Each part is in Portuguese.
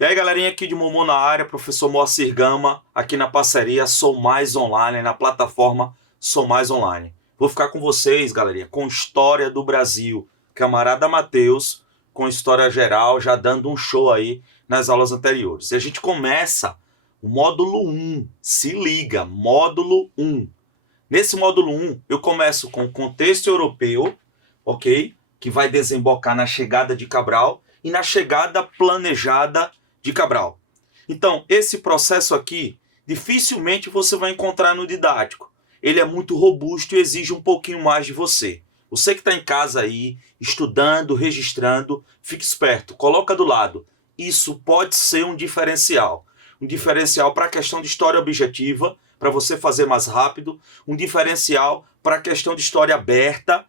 E aí, galerinha aqui de Momô na área, professor Moacir Gama, aqui na parceria Sou Mais Online, na plataforma Sou Mais Online. Vou ficar com vocês, galerinha, com História do Brasil. Camarada Matheus, com História Geral, já dando um show aí nas aulas anteriores. E a gente começa o módulo 1, se liga, módulo 1. Nesse módulo 1, eu começo com o contexto europeu, ok? Que vai desembocar na chegada de Cabral e na chegada planejada de Cabral. Então, esse processo aqui, dificilmente você vai encontrar no didático. Ele é muito robusto e exige um pouquinho mais de você. Você que está em casa aí, estudando, registrando, fique esperto, coloca do lado. Isso pode ser um diferencial. Um diferencial para a questão de história objetiva, para você fazer mais rápido. Um diferencial para a questão de história aberta,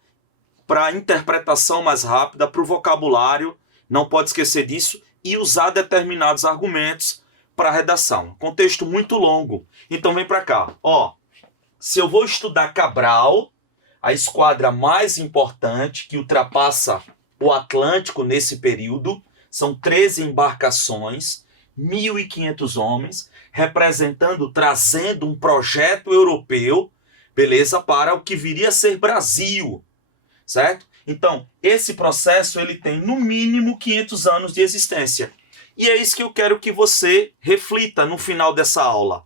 para a interpretação mais rápida, para o vocabulário. Não pode esquecer disso. E usar determinados argumentos para a redação. Contexto muito longo. Então vem para cá. Ó, se eu vou estudar Cabral, a esquadra mais importante que ultrapassa o Atlântico nesse período, são 13 embarcações, 1.500 homens, representando, trazendo um projeto europeu, beleza, para o que viria a ser Brasil, certo? Então, esse processo ele tem no mínimo 500 anos de existência. E é isso que eu quero que você reflita no final dessa aula.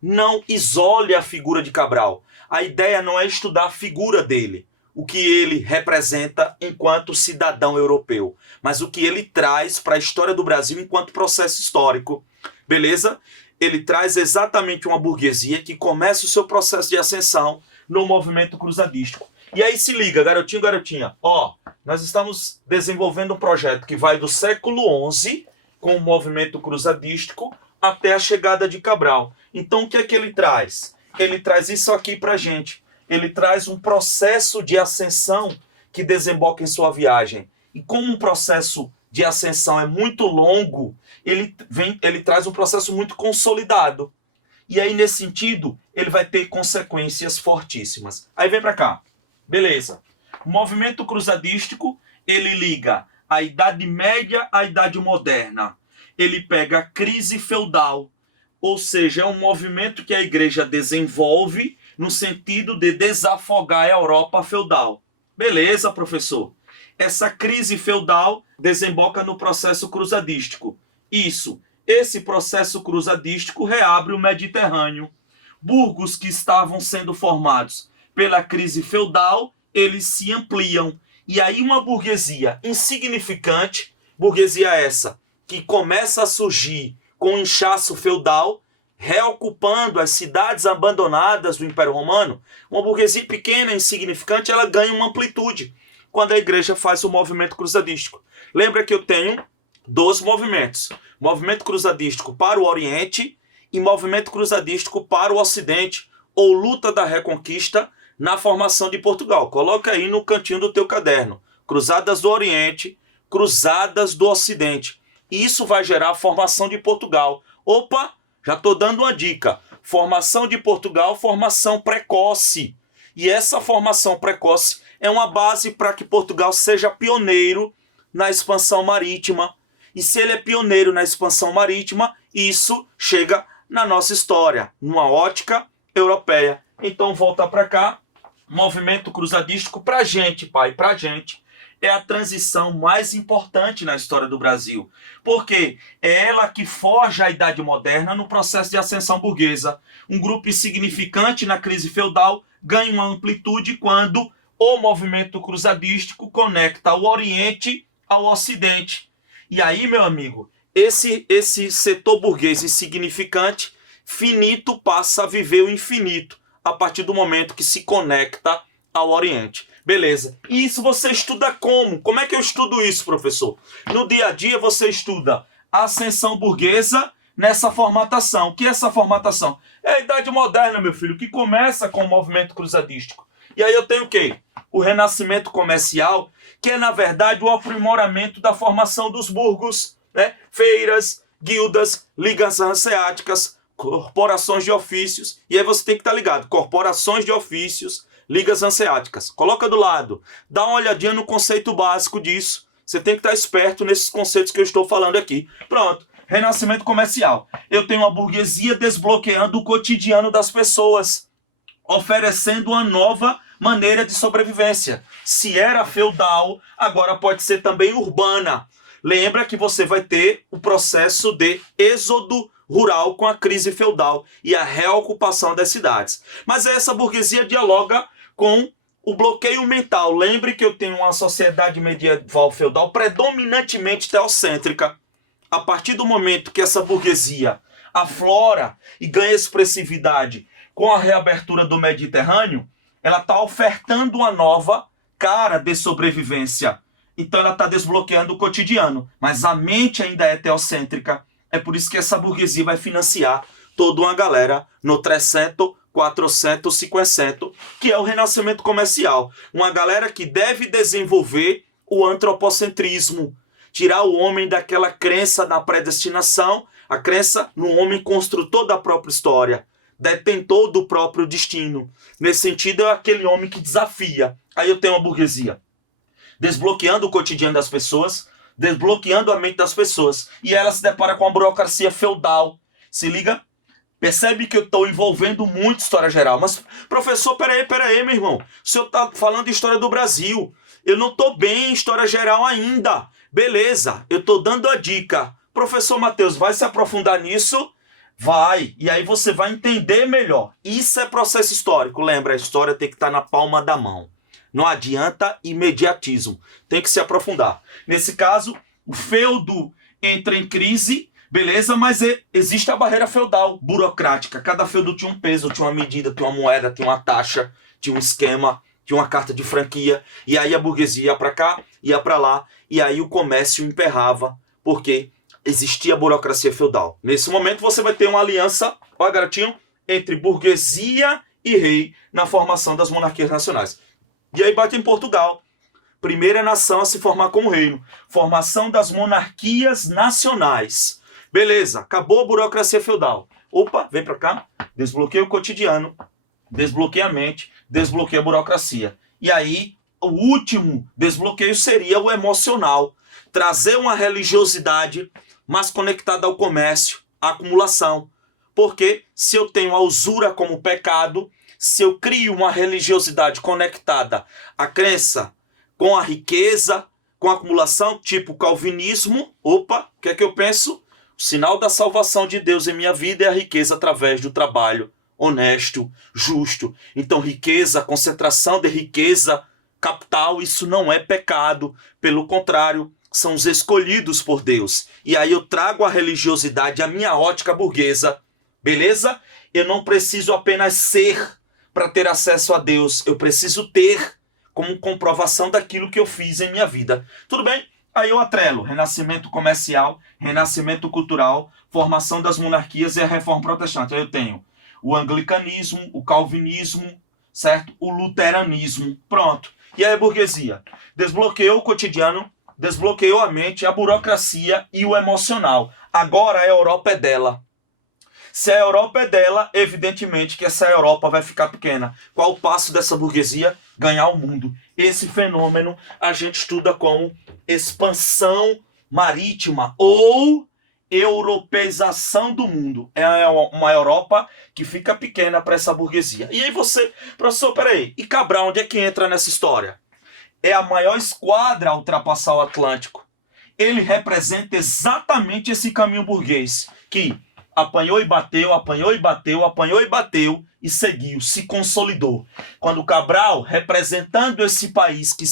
Não isole a figura de Cabral. A ideia não é estudar a figura dele, o que ele representa enquanto cidadão europeu, mas o que ele traz para a história do Brasil enquanto processo histórico. Beleza? Ele traz exatamente uma burguesia que começa o seu processo de ascensão no movimento cruzadístico. E aí se liga, garotinho, garotinha. Ó, nós estamos desenvolvendo um projeto que vai do século XI, com o movimento cruzadístico, até a chegada de Cabral. Então o que é que ele traz? Ele traz isso aqui pra gente. Ele traz um processo de ascensão que desemboca em sua viagem. E como um processo de ascensão é muito longo, ele traz um processo muito consolidado. E aí, nesse sentido, ele vai ter consequências fortíssimas. Aí vem pra cá. Beleza. O movimento cruzadístico, ele liga a Idade Média à Idade Moderna. Ele pega a crise feudal, ou seja, é um movimento que a igreja desenvolve no sentido de desafogar a Europa feudal. Beleza, professor. Essa crise feudal desemboca no processo cruzadístico. Esse processo cruzadístico reabre o Mediterrâneo. Burgos que estavam sendo formados pela crise feudal, eles se ampliam. E aí uma burguesia insignificante, burguesia essa, que começa a surgir com o inchaço feudal, reocupando as cidades abandonadas do Império Romano, uma burguesia pequena, insignificante, ela ganha uma amplitude quando a igreja faz o movimento cruzadístico. Lembra que eu tenho dois movimentos. Movimento cruzadístico para o Oriente e movimento cruzadístico para o Ocidente, ou luta da Reconquista na formação de Portugal. Coloca aí no cantinho do teu caderno. Cruzadas do Oriente, Cruzadas do Ocidente. E isso vai gerar a formação de Portugal. Opa, já estou dando uma dica. Formação de Portugal, formação precoce. E essa formação precoce é uma base para que Portugal seja pioneiro na expansão marítima. E se ele é pioneiro na expansão marítima, isso chega na nossa história, numa ótica europeia. Então volta para cá. Movimento cruzadístico pra gente, pai, pra gente, é a transição mais importante na história do Brasil. Porque é ela que forja a Idade Moderna no processo de ascensão burguesa. Um grupo insignificante na crise feudal ganha uma amplitude quando o movimento cruzadístico conecta o Oriente ao Ocidente. E aí, meu amigo, esse setor burguês insignificante, finito, passa a viver o infinito a partir do momento que se conecta ao Oriente. Beleza. E isso você estuda como? Como é que eu estudo isso, professor? No dia a dia você estuda a ascensão burguesa nessa formatação. O que é essa formatação? É a Idade Moderna, meu filho, que começa com o movimento cruzadístico. E aí eu tenho o quê? O renascimento comercial, que é, na verdade, o aprimoramento da formação dos burgos, né? Feiras, guildas, ligas hanseáticas, corporações de ofícios, e aí você tem que estar ligado, corporações de ofícios, ligas hanseáticas. Coloca do lado, dá uma olhadinha no conceito básico disso, você tem que estar esperto nesses conceitos que eu estou falando aqui. Pronto, Renascimento comercial. Eu tenho uma burguesia desbloqueando o cotidiano das pessoas, oferecendo uma nova maneira de sobrevivência. Se era feudal, agora pode ser também urbana. Lembra que você vai ter o processo de êxodo rural com a crise feudal e a reocupação das cidades. Mas essa burguesia dialoga com o bloqueio mental. Lembre que eu tenho uma sociedade medieval feudal predominantemente teocêntrica. A partir do momento que essa burguesia aflora e ganha expressividade com a reabertura do Mediterrâneo, ela está ofertando uma nova cara de sobrevivência. Então ela está desbloqueando o cotidiano. Mas a mente ainda é teocêntrica. É por isso que essa burguesia vai financiar toda uma galera no 300, 400, 500, que é o renascimento comercial. Uma galera que deve desenvolver o antropocentrismo, tirar o homem daquela crença na predestinação, a crença no homem construtor da própria história, detentor do próprio destino. Nesse sentido, é aquele homem que desafia. Aí eu tenho uma burguesia desbloqueando o cotidiano das pessoas, desbloqueando a mente das pessoas, e ela se depara com a burocracia feudal. Se liga? Percebe que eu estou envolvendo muito história geral. Mas, professor, peraí, meu irmão. O senhor está falando de história do Brasil. Eu não estou bem em história geral ainda. Beleza, eu estou dando a dica. Professor Matheus, vai se aprofundar nisso? Vai. E aí você vai entender melhor. Isso é processo histórico. Lembra, a história tem que estar na palma da mão. Não adianta imediatismo. Tem que se aprofundar. Nesse caso, o feudo entra em crise, beleza? Mas existe a barreira feudal, burocrática. Cada feudo tinha um peso, tinha uma medida, tinha uma moeda, tinha uma taxa, tinha um esquema, tinha uma carta de franquia. E aí a burguesia ia para cá, ia para lá. E aí o comércio emperrava, porque existia a burocracia feudal. Nesse momento você vai ter uma aliança, ó garotinho, entre burguesia e rei na formação das monarquias nacionais. E aí bate em Portugal. Primeira nação a se formar como reino. Formação das monarquias nacionais. Beleza, acabou a burocracia feudal. Opa, vem pra cá. Desbloqueia o cotidiano. Desbloqueia a mente. Desbloqueia a burocracia. E aí, o último desbloqueio seria o emocional. Trazer uma religiosidade mais conectada ao comércio, à acumulação. Porque se eu tenho a usura como pecado, se eu crio uma religiosidade conectada à crença com a riqueza, com a acumulação, tipo calvinismo, opa, o que é que eu penso? O sinal da salvação de Deus em minha vida é a riqueza através do trabalho honesto, justo. Então riqueza, concentração de riqueza, capital, isso não é pecado. Pelo contrário, são os escolhidos por Deus. E aí eu trago a religiosidade, a minha ótica burguesa, beleza? Eu não preciso apenas ser para ter acesso a Deus, eu preciso ter como comprovação daquilo que eu fiz em minha vida. Tudo bem? Aí eu atrelo renascimento comercial, renascimento cultural, formação das monarquias e a reforma protestante. Aí eu tenho o anglicanismo, o calvinismo, certo? O luteranismo. Pronto. E aí a burguesia desbloqueou o cotidiano, desbloqueou a mente, a burocracia e o emocional. Agora a Europa é dela. Se a Europa é dela, evidentemente que essa Europa vai ficar pequena. Qual o passo dessa burguesia? Ganhar o mundo. Esse fenômeno a gente estuda como expansão marítima ou europeização do mundo. É uma Europa que fica pequena para essa burguesia. E aí você, professor, peraí, e Cabral, onde é que entra nessa história? É a maior esquadra a ultrapassar o Atlântico. Ele representa exatamente esse caminho burguês, que apanhou e bateu, apanhou e bateu, apanhou e bateu e seguiu, se consolidou. Quando Cabral, representando esse país que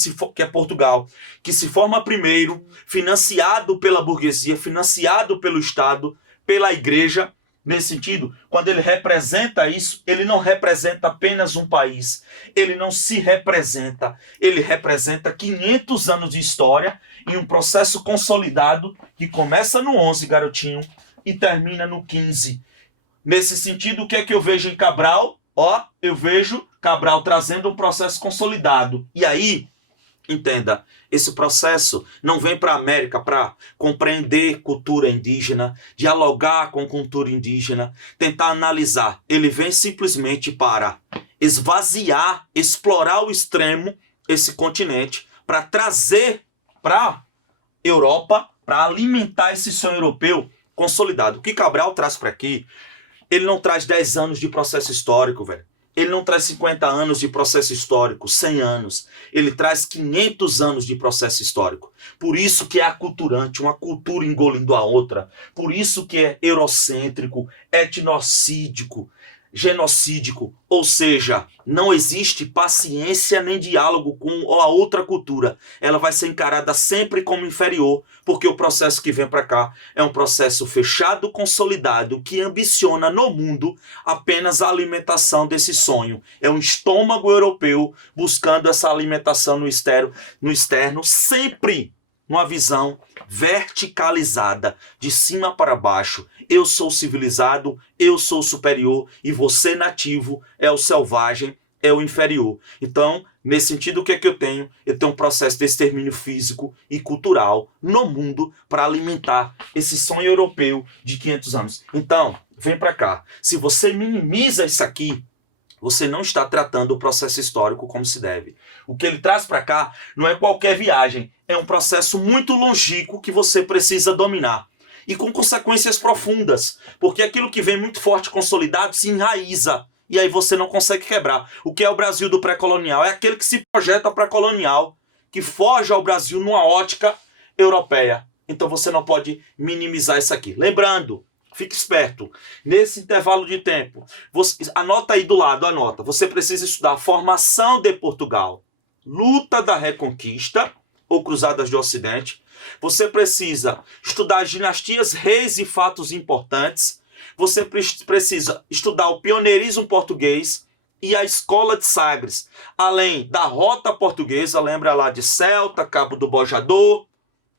é Portugal, que se forma primeiro, financiado pela burguesia, financiado pelo Estado, pela igreja, nesse sentido, quando ele representa isso, ele não representa apenas um país, ele não se representa, ele representa 500 anos de história em um processo consolidado que começa no 11, garotinho, e termina no 15. Nesse sentido, o que é que eu vejo em Cabral? Eu vejo Cabral trazendo um processo consolidado. E aí, entenda, esse processo não vem para a América para compreender cultura indígena, dialogar com cultura indígena, tentar analisar. Ele vem simplesmente para esvaziar, explorar ao extremo esse continente, para trazer para a Europa, para alimentar esse sonho europeu, consolidado. O que Cabral traz para aqui, ele não traz 10 anos de processo histórico, velho. Ele não traz 50 anos de processo histórico, 100 anos. Ele traz 500 anos de processo histórico. Por isso que é aculturante, uma cultura engolindo a outra. Por isso que é eurocêntrico, etnocídico, genocídico. Ou seja, não existe paciência nem diálogo com a outra cultura. Ela vai ser encarada sempre como inferior, porque o processo que vem para cá é um processo fechado, consolidado, que ambiciona no mundo apenas a alimentação desse sonho. É um estômago europeu buscando essa alimentação no externo, sempre numa visão verticalizada, de cima para baixo. Eu sou civilizado, eu sou superior e você nativo é o selvagem, é o inferior. Então, nesse sentido, o que é que eu tenho? Eu tenho um processo de extermínio físico e cultural no mundo para alimentar esse sonho europeu de 500 anos. Então, vem para cá. Se você minimiza isso aqui, você não está tratando o processo histórico como se deve. O que ele traz para cá não é qualquer viagem, é um processo muito longínquo que você precisa dominar. E com consequências profundas, porque aquilo que vem muito forte, consolidado, se enraiza. E aí você não consegue quebrar. O que é o Brasil do pré-colonial? É aquele que se projeta pré-colonial, que foge ao Brasil numa ótica europeia. Então você não pode minimizar isso aqui. Lembrando, fique esperto, nesse intervalo de tempo, anota aí do lado, anota. Você precisa estudar a formação de Portugal, luta da Reconquista, ou Cruzadas do Ocidente. Você precisa estudar as dinastias, reis e fatos importantes. Você precisa estudar o pioneirismo português e a escola de Sagres. Além da rota portuguesa, lembra lá de Celta, Cabo do Bojador,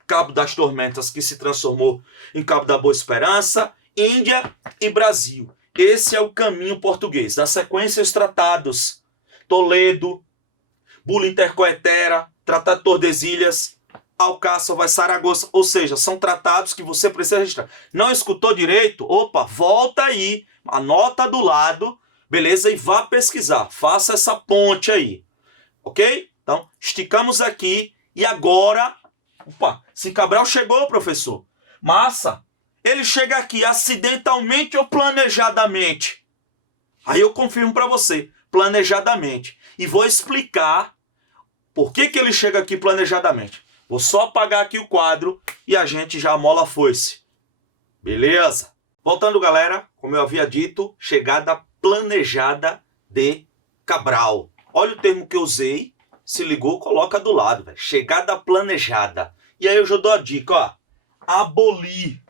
Cabo das Tormentas, que se transformou em Cabo da Boa Esperança, Índia e Brasil. Esse é o caminho português. Na sequência, os tratados. Toledo, Bula Intercoetera, Tratado de Tordesilhas, Alcáçova, Saragoça, ou seja, são tratados que você precisa registrar. Não escutou direito? Opa, volta aí, anota do lado, beleza? E vá pesquisar, faça essa ponte aí, ok? Então, esticamos aqui e agora, opa, se Cabral chegou, professor, massa, ele chega aqui acidentalmente ou planejadamente? Aí eu confirmo para você, planejadamente. E vou explicar por que ele chega aqui planejadamente. Vou só apagar aqui o quadro e a gente já mola a foice. Beleza? Voltando, galera, como eu havia dito, chegada planejada de Cabral. Olha o termo que eu usei. Se ligou, coloca do lado, velho. Chegada planejada. E aí eu já dou a dica, ó. Abolir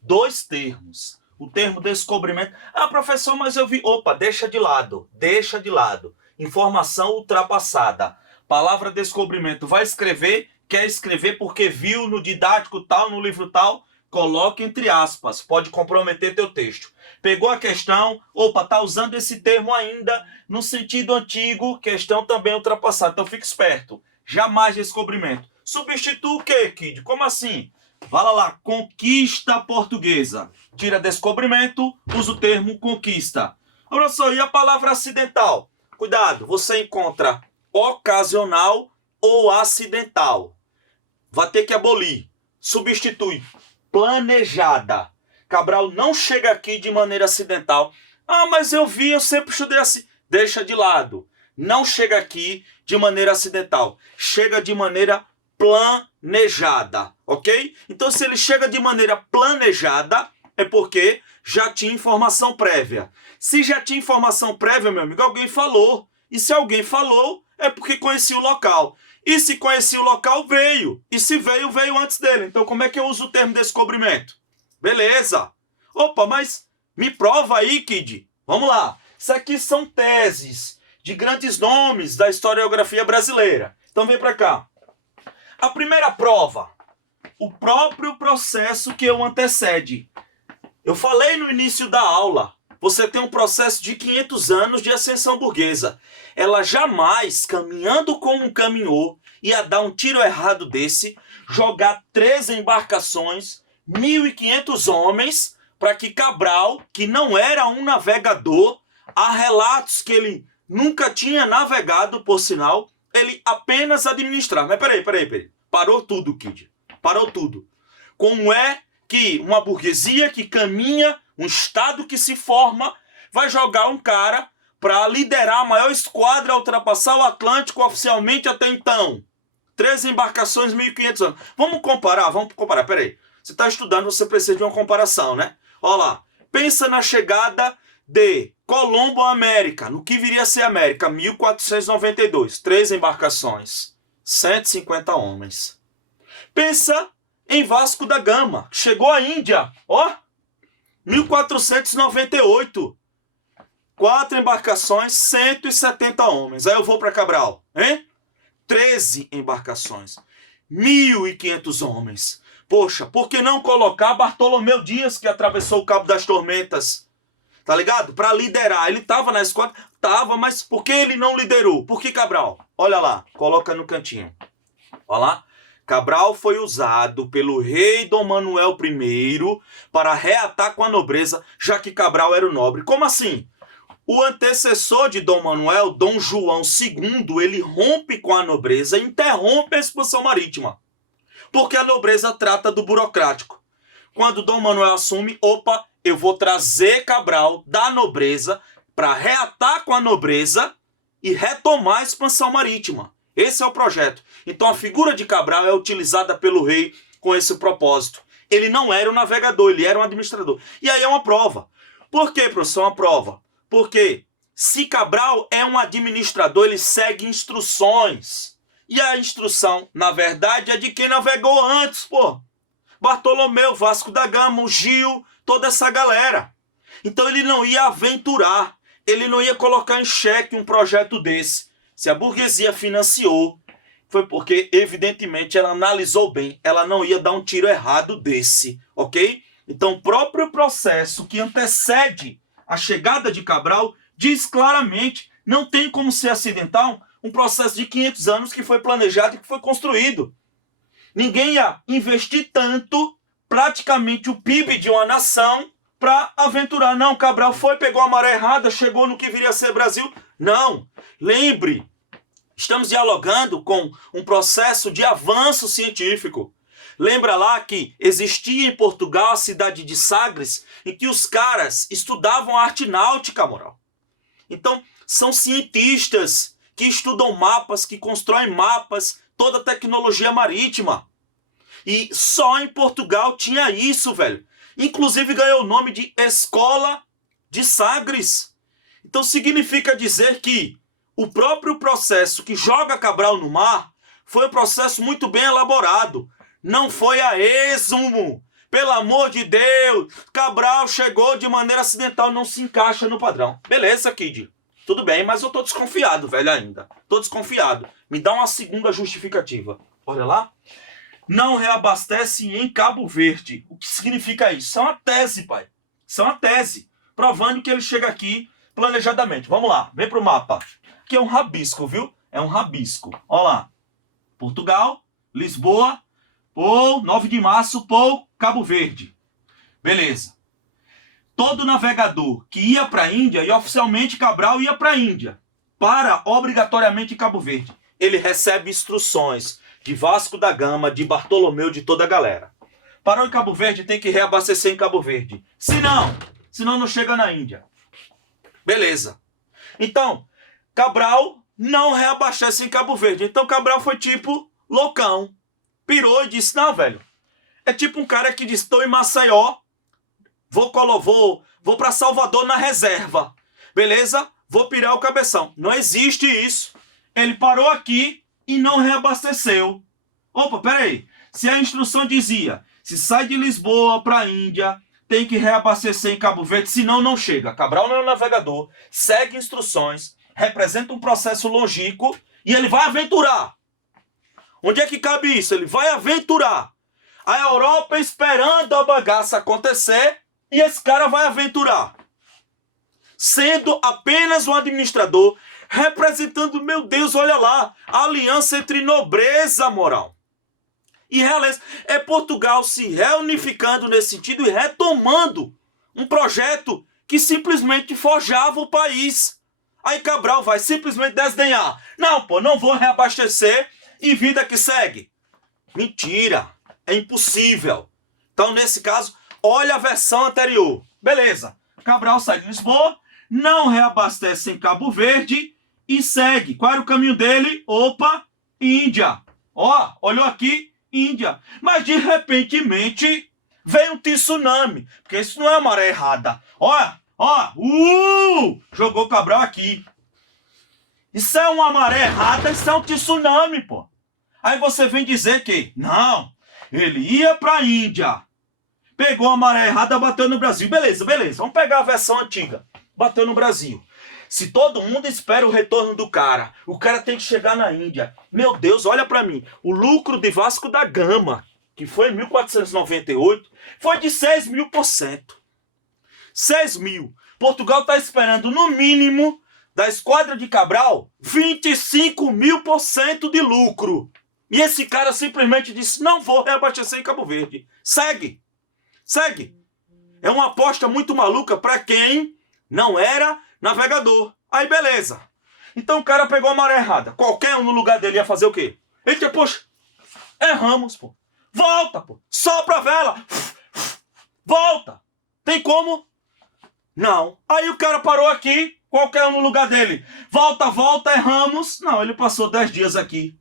2 termos. O termo descobrimento. Ah, professor, mas eu vi... Opa, deixa de lado. Deixa de lado. Informação ultrapassada. Palavra descobrimento. Vai escrever, quer escrever porque viu no didático tal, no livro tal, coloque entre aspas. Pode comprometer teu texto. Pegou a questão, opa, tá usando esse termo ainda no sentido antigo, questão também ultrapassada. Então fique esperto. Jamais descobrimento. Substitua o quê, Kid? Como assim? Fala lá, conquista portuguesa. Tira descobrimento, usa o termo conquista. Professor, e a palavra acidental? Cuidado, você encontra ocasional ou acidental. Vai ter que abolir. Substitui. Planejada. Cabral não chega aqui de maneira acidental. Ah, mas eu vi, eu sempre estudei assim. Deixa de lado. Não chega aqui de maneira acidental. Chega de maneira planejada. Ok? Então, se ele chega de maneira planejada, é porque já tinha informação prévia. Se já tinha informação prévia, meu amigo, alguém falou. E se alguém falou, é porque conhecia o local. E se conhecia o local, veio. E se veio, veio antes dele. Então, como é que eu uso o termo descobrimento? Beleza. Opa, mas me prova aí, Kid. Vamos lá. Isso aqui são teses de grandes nomes da historiografia brasileira. Então, vem para cá. A primeira prova. O próprio processo que o antecede. Eu falei no início da aula. Você tem um processo de 500 anos de ascensão burguesa. Ela jamais, caminhando como caminhou, ia dar um tiro errado desse, jogar 13 embarcações, 1.500 homens, para que Cabral, que não era um navegador, há relatos que ele nunca tinha navegado, por sinal, ele apenas administrava. Mas peraí. Parou tudo, Kid. Parou tudo. Como é que uma burguesia que caminha, um Estado que se forma, vai jogar um cara para liderar a maior esquadra a ultrapassar o Atlântico oficialmente até então. 13 embarcações, 1.500 anos. Vamos comparar, peraí. Você está estudando, você precisa de uma comparação, né? Olha lá, pensa na chegada de Colombo à América, no que viria a ser América, 1492, 13 embarcações, 150 homens. Pensa em Vasco da Gama, que chegou à Índia, ó, 1498, 4 embarcações, 170 homens. Aí eu vou para Cabral, hein? 13 embarcações, 1.500 homens. Poxa, por que não colocar Bartolomeu Dias, que atravessou o Cabo das Tormentas? Tá ligado? Para liderar. Ele tava na esquadra? Tava, mas por que ele não liderou? Por que Cabral? Olha lá, coloca no cantinho. Olha lá. Cabral foi usado pelo rei Dom Manuel I para reatar com a nobreza, já que Cabral era o nobre. Como assim? O antecessor de Dom Manuel, Dom João II, ele rompe com a nobreza e interrompe a expansão marítima. Porque a nobreza trata do burocrático. Quando Dom Manuel assume, opa, eu vou trazer Cabral da nobreza para reatar com a nobreza e retomar a expansão marítima. Esse é o projeto. Então a figura de Cabral é utilizada pelo rei com esse propósito. Ele não era um navegador, ele era um administrador. E aí é uma prova. Por que, professor, é uma prova? Porque se Cabral é um administrador, ele segue instruções. E a instrução, na verdade, é de quem navegou antes, pô. Bartolomeu, Vasco da Gama, o Gil, toda essa galera. Então ele não ia aventurar, ele não ia colocar em xeque um projeto desse. Se a burguesia financiou, foi porque, evidentemente, ela analisou bem, ela não ia dar um tiro errado desse, ok? Então, o próprio processo que antecede a chegada de Cabral diz claramente, não tem como ser acidental, um processo de 500 anos que foi planejado e que foi construído. Ninguém ia investir tanto, praticamente o PIB de uma nação, para aventurar. Não, Cabral foi, pegou a maré errada, chegou no que viria a ser Brasil. Não, lembre, estamos dialogando com um processo de avanço científico. Lembra lá que existia em Portugal a cidade de Sagres, em que os caras estudavam a arte náutica, moral. Então, são cientistas que estudam mapas, que constroem mapas, toda a tecnologia marítima. E só em Portugal tinha isso, velho. Inclusive ganhou o nome de Escola de Sagres. Então significa dizer que o próprio processo que joga Cabral no mar foi um processo muito bem elaborado. Não foi a esmo. Pelo amor de Deus, Cabral chegou de maneira acidental, não se encaixa no padrão. Beleza, Kid. Tudo bem, mas eu tô desconfiado, velho, ainda. Tô desconfiado. Me dá uma segunda justificativa. Olha lá. Não reabastece em Cabo Verde. O que significa isso? Isso é uma tese, pai. Isso é uma tese. Provando que ele chega aqui planejadamente. Vamos lá, vem pro mapa. Aqui é um rabisco, viu? É um rabisco. Olha lá. Portugal, Lisboa, Pou, 9 de março, Pou, Cabo Verde. Beleza. Todo navegador que ia para a Índia, e oficialmente Cabral ia para a Índia, para obrigatoriamente Cabo Verde, ele recebe instruções de Vasco da Gama, de Bartolomeu, de toda a galera. Parou em Cabo Verde, tem que reabastecer em Cabo Verde. Senão não chega na Índia. Beleza. Então, Cabral não reabastece em Cabo Verde. Então Cabral foi tipo loucão. Pirou e disse, não, velho. É tipo um cara que diz, estou em Maceió, vou para Salvador na reserva. Beleza? Vou pirar o cabeção. Não existe isso. Ele parou aqui e não reabasteceu. Opa, peraí. Se a instrução dizia, se sai de Lisboa para a Índia, tem que reabastecer em Cabo Verde, senão não chega. Cabral não é um navegador, segue instruções, representa um processo longínquo e ele vai aventurar. Onde é que cabe isso? Ele vai aventurar. A Europa esperando a bagaça acontecer e esse cara vai aventurar. Sendo apenas um administrador, representando, meu Deus, olha lá, a aliança entre nobreza moral e realeza. É Portugal se reunificando nesse sentido e retomando um projeto que simplesmente forjava o país. Aí Cabral vai simplesmente desdenhar. Não, pô, não vou reabastecer e vida que segue. Mentira, é impossível. Então, nesse caso, olha a versão anterior. Beleza. Cabral sai de Lisboa, não reabastece em Cabo Verde e segue. Qual era o caminho dele? Opa, Índia. Ó, olhou aqui, Índia. Mas, de repentemente, veio um tsunami. Porque isso não é a maré errada. Ó, jogou Cabral aqui. Isso é uma maré errada, isso é um tsunami, pô. Aí você vem dizer que, não, ele ia pra Índia. Pegou a maré errada, bateu no Brasil. Beleza. Vamos pegar a versão antiga. Bateu no Brasil. Se todo mundo espera o retorno do cara, o cara tem que chegar na Índia. Meu Deus, olha pra mim. O lucro de Vasco da Gama, que foi em 1498, foi de 6.000%. 6.000. Portugal tá esperando, no mínimo, da esquadra de Cabral, 25.000% de lucro. E esse cara simplesmente disse, não vou reabastecer em Cabo Verde. Segue. É uma aposta muito maluca para quem não era navegador. Aí beleza. Então o cara pegou a maré errada. Qualquer um no lugar dele ia fazer o quê? Ele disse, poxa, erramos, pô. Volta, pô. Sopra a vela. Volta. Tem como? Não. Aí o cara parou aqui, qualquer um no lugar dele. Volta, erramos. Não, ele passou 10 dias aqui.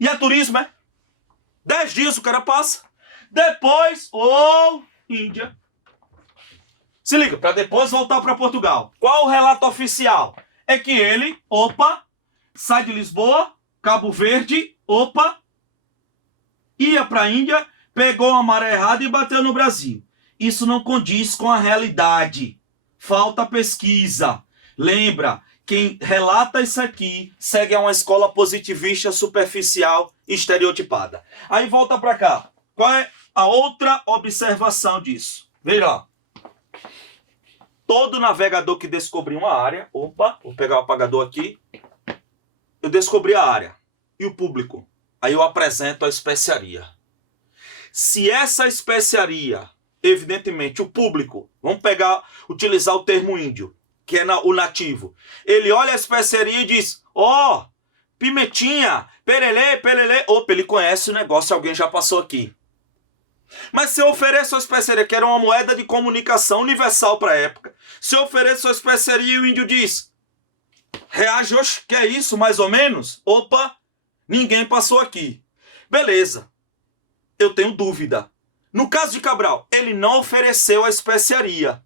E é turismo, é? 10 dias o cara passa. Depois, Índia. Se liga, para depois voltar para Portugal. Qual o relato oficial? É que ele, sai de Lisboa, Cabo Verde, ia para a Índia, pegou a maré errada e bateu no Brasil. Isso não condiz com a realidade. Falta pesquisa. Lembra, quem relata isso aqui segue a uma escola positivista superficial estereotipada. Aí volta para cá. Qual é a outra observação disso? Veja lá. Todo navegador que descobrir uma área... vou pegar o apagador aqui. Eu descobri a área. E o público? Aí eu apresento a especiaria. Se essa especiaria, evidentemente, o público... Vamos utilizar o termo índio, que é o nativo. Ele olha a especiaria e diz... pimentinha, perelê. Ele conhece o negócio, alguém já passou aqui. Mas se eu ofereço a especiaria, que era uma moeda de comunicação universal para a época, se eu ofereço a especiaria e o índio diz, reage, oxe, que é isso, mais ou menos? Ninguém passou aqui. Beleza, eu tenho dúvida. No caso de Cabral, ele não ofereceu a especiaria.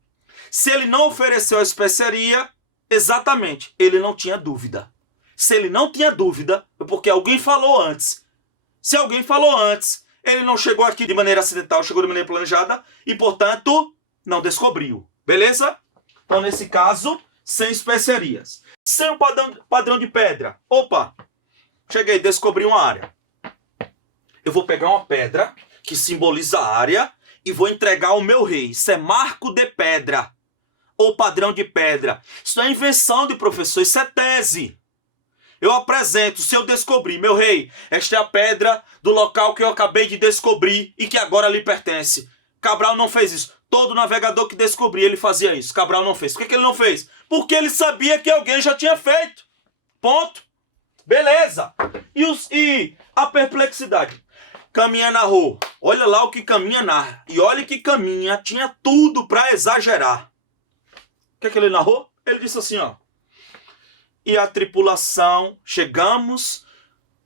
Se ele não ofereceu a especiaria, exatamente, ele não tinha dúvida. Se ele não tinha dúvida, é porque alguém falou antes. Se alguém falou antes, ele não chegou aqui de maneira acidental, chegou de maneira planejada e, portanto, não descobriu. Beleza? Então, nesse caso, sem especiarias. Sem o padrão de pedra. Cheguei, descobri uma área. Eu vou pegar uma pedra que simboliza a área e vou entregar ao meu rei. Isso é marco de pedra. Ou padrão de pedra. Isso não é invenção de professor, isso é tese. Eu apresento, se eu descobrir, meu rei, esta é a pedra do local que eu acabei de descobrir e que agora lhe pertence. Cabral não fez isso. Todo navegador que descobria, ele fazia isso. Cabral não fez. Por que ele não fez? Porque ele sabia que alguém já tinha feito. Ponto. Beleza. E a perplexidade? Caminha narrou. Olha lá o que Caminha narra. E olha que Caminha tinha tudo para exagerar. O que ele narrou? Ele disse assim, E a tripulação, chegamos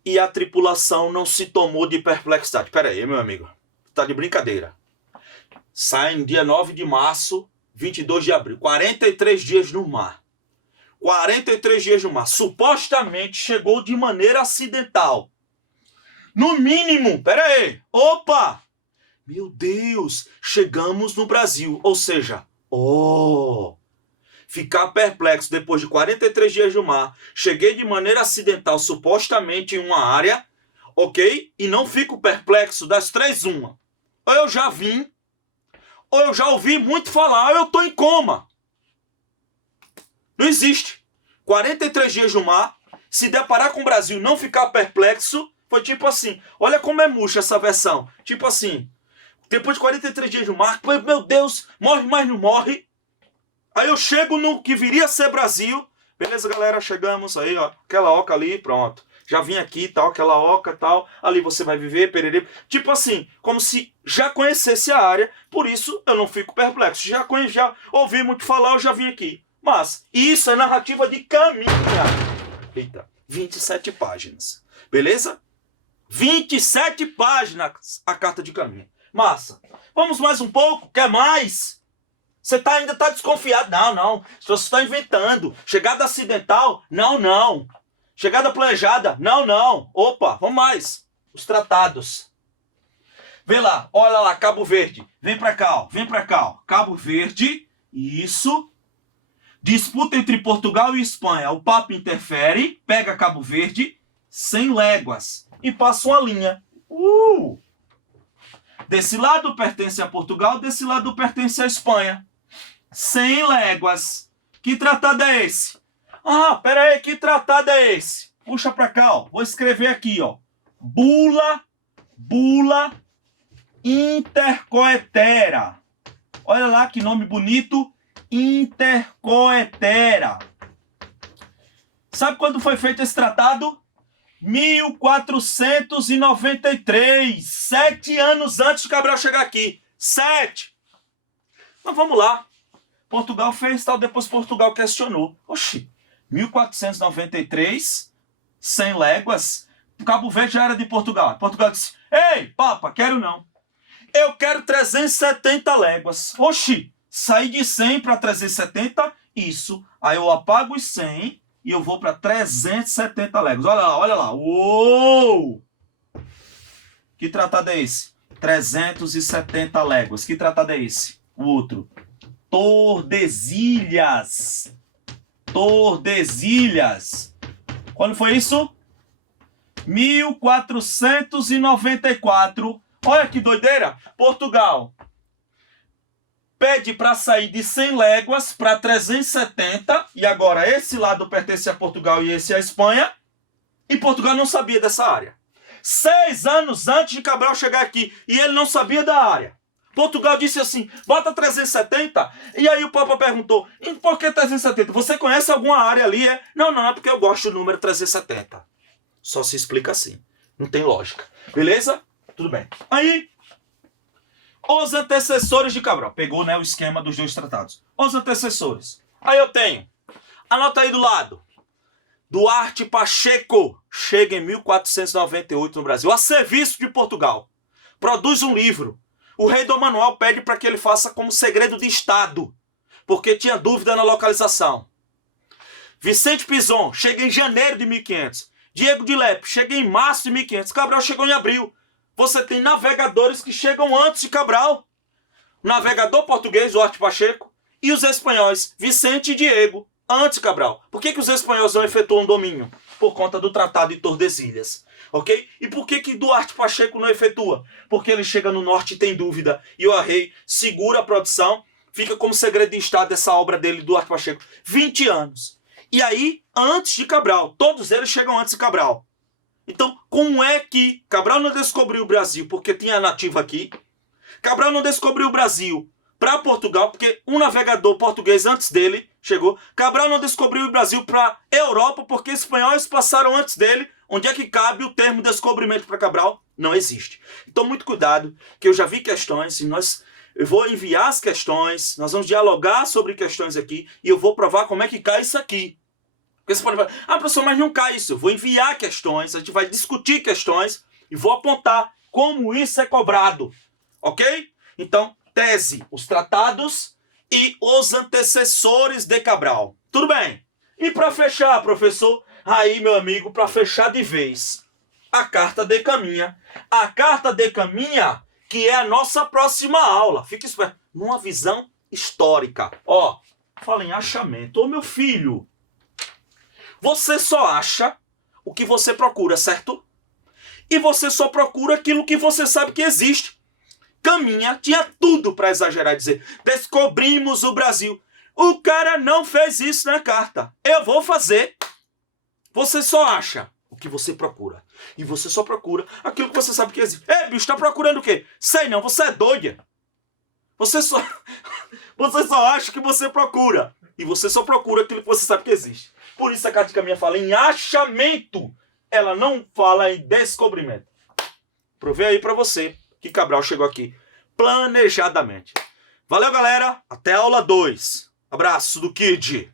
e a tripulação não se tomou de perplexidade. Pera aí, meu amigo. Tá de brincadeira. Sai no dia 9 de março, 22 de abril. 43 dias no mar. 43 dias no mar. Supostamente chegou de maneira acidental. No mínimo, pera aí. Meu Deus, chegamos no Brasil. Ou seja, ficar perplexo depois de 43 dias no mar, cheguei de maneira acidental, supostamente em uma área, e não fico perplexo das três uma. Ou eu já vim, ou eu já ouvi muito falar, ou eu estou em coma. Não existe. 43 dias no mar, se deparar com o Brasil e não ficar perplexo, foi tipo assim, olha como é murcha essa versão, tipo assim, depois de 43 dias no mar, meu Deus, morre, mas não morre. Aí eu chego no que viria a ser Brasil. Beleza, galera? Chegamos aí, aquela oca ali, pronto. já vim aqui, tal, aquela oca, tal, ali você vai viver, pererê. Tipo assim, como se já conhecesse a área, por isso eu não fico perplexo. Já ouvi muito falar, eu já vim aqui. Mas isso é narrativa de caminha. Eita, 27 páginas. Beleza? 27 páginas a carta de caminha. Massa. Vamos mais um pouco? Quer mais? Você ainda está desconfiado? Não, não. Você está inventando. Chegada acidental? Não, não. Chegada planejada? Não, não. Opa, vamos mais. Os tratados. Vê lá, olha lá, Cabo Verde. Vem pra cá, ó. Vem pra cá, ó. Cabo Verde. Isso. Disputa entre Portugal e Espanha. O Papa interfere, pega Cabo Verde, 100 léguas. E passa uma linha. Desse lado pertence a Portugal, desse lado pertence a Espanha. 100 léguas. Que tratado é esse? Ah, pera aí, que tratado é esse? Puxa pra cá, ó. Vou escrever aqui, ó. Bula intercoetera. Olha lá que nome bonito. Intercoetera. Sabe quando foi feito esse tratado? 1493. 7 anos antes de Cabral chegar aqui. 7. Mas vamos lá. Portugal fez tal, depois Portugal questionou. Oxi, 1493, 100 léguas. Cabo Verde já era de Portugal. Portugal disse, ei, Papa, quero não. Eu quero 370 léguas. Oxi, saí de 100 para 370, isso. Aí eu apago os 100 e eu vou para 370 léguas. Olha lá, olha lá. Uou! Que tratado é esse? 370 léguas. Que tratado é esse? O outro. Tordesilhas. Tordesilhas. Quando foi isso? 1494. Olha que doideira. Portugal pede para sair de 100 léguas para 370. E agora esse lado pertence a Portugal e esse a Espanha. E Portugal não sabia dessa área. 6 anos antes de Cabral chegar aqui. E ele não sabia da área. Portugal disse assim, bota 370. E aí o Papa perguntou, e por que 370? Você conhece alguma área ali? É? Não, não, é porque eu gosto do número 370. Só se explica assim. Não tem lógica. Beleza? Tudo bem. Aí, os antecessores de Cabral. Pegou, né, o esquema dos dois tratados. Os antecessores. Aí eu tenho, anota aí do lado. Duarte Pacheco chega em 1498 no Brasil, a serviço de Portugal. Produz um livro. O rei Dom Manuel pede para que ele faça como segredo de Estado, porque tinha dúvida na localização. Vicente Pinzon chega em janeiro de 1500. Diego de Lepe chega em março de 1500. Cabral chegou em abril. Você tem navegadores que chegam antes de Cabral. O navegador português, Duarte Pacheco, e os espanhóis, Vicente e Diego, antes de Cabral. Por que os espanhóis não efetuam domínio? Por conta do Tratado de Tordesilhas. Ok? E por que Duarte Pacheco não efetua? Porque ele chega no norte e tem dúvida. E o rei segura a produção. Fica como segredo de Estado essa obra dele, Duarte Pacheco. 20 anos. E aí, antes de Cabral. Todos eles chegam antes de Cabral. Então, como é que Cabral não descobriu o Brasil porque tinha nativo aqui? Cabral não descobriu o Brasil para Portugal porque um navegador português antes dele chegou. Cabral não descobriu o Brasil para Europa porque espanhóis passaram antes dele. Onde é que cabe o termo descobrimento para Cabral? Não existe. Então, muito cuidado, que eu já vi questões, e eu vou enviar as questões, nós vamos dialogar sobre questões aqui, e eu vou provar como é que cai isso aqui. Porque você pode falar, professor, mas não cai isso. Eu vou enviar questões, a gente vai discutir questões, e vou apontar como isso é cobrado. Ok? Então, tese, os tratados e os antecessores de Cabral. Tudo bem? E para fechar, professor... Aí, meu amigo, para fechar de vez, a carta de caminha. A carta de caminha, que é a nossa próxima aula. Fique esperto. Numa visão histórica. Ó, fala em achamento. Ô, meu filho, você só acha o que você procura, certo? E você só procura aquilo que você sabe que existe. Caminha tinha tudo para exagerar e dizer, descobrimos o Brasil. O cara não fez isso na carta. Eu vou fazer... Você só acha o que você procura. E você só procura aquilo que você sabe que existe. Ei, bicho, tá procurando o quê? Sei não, você é doida. Você só acha o que você procura. E você só procura aquilo que você sabe que existe. Por isso a carta de caminha fala em achamento. ela não fala em descobrimento. Provei aí para você que Cabral chegou aqui planejadamente. Valeu, galera. Até a aula 2. Abraço do Kid.